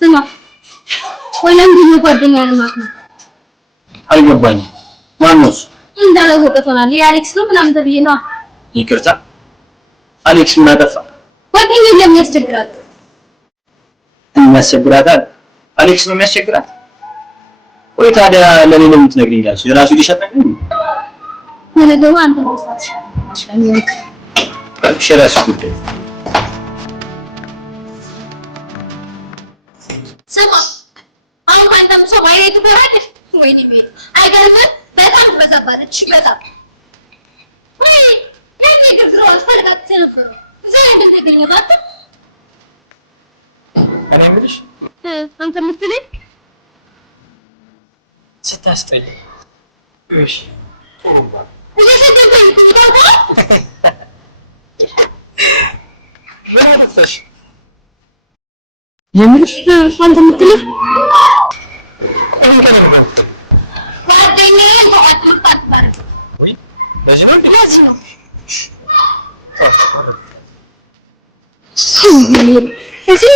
ስማ ወለምድ ጓደኛ ነው ማለት ነው። አልገባኝም። ማነው እሱ? እንዳለው ሆቀቶናል። የአሌክስ ነው ምናምን ተብዬ ነው። ይቅርታ አሌክስ ምን አጠፋ? ጓደኛዬ ለምን ያስቸግራል? የሚያስቸግራታል? አሌክስ ነው የሚያስቸግራት? ወይ ታዲያ ለኔ ነው የምትነግሪኝ? ያልሽ የራሱ ሊሸጠኝ ነገሩ አንተ ነው ስለሚወቅ ሸራስ ጉዳይ። ስማ አሁን አንተም ሰው ባይሬቱ ተራቀሽ ወይኔ ቤት አይገርምም? በጣም በዛባለች በጣም ወይ ለኔ ግብሯት ፈለጋት ነበር ዛሬ እንደተገኘ ባታ እኔ የምልሽ አንተ የምትለኝ ስታስጠኝ እሺ የምልሽ አንተ የምትለኝ እዚህ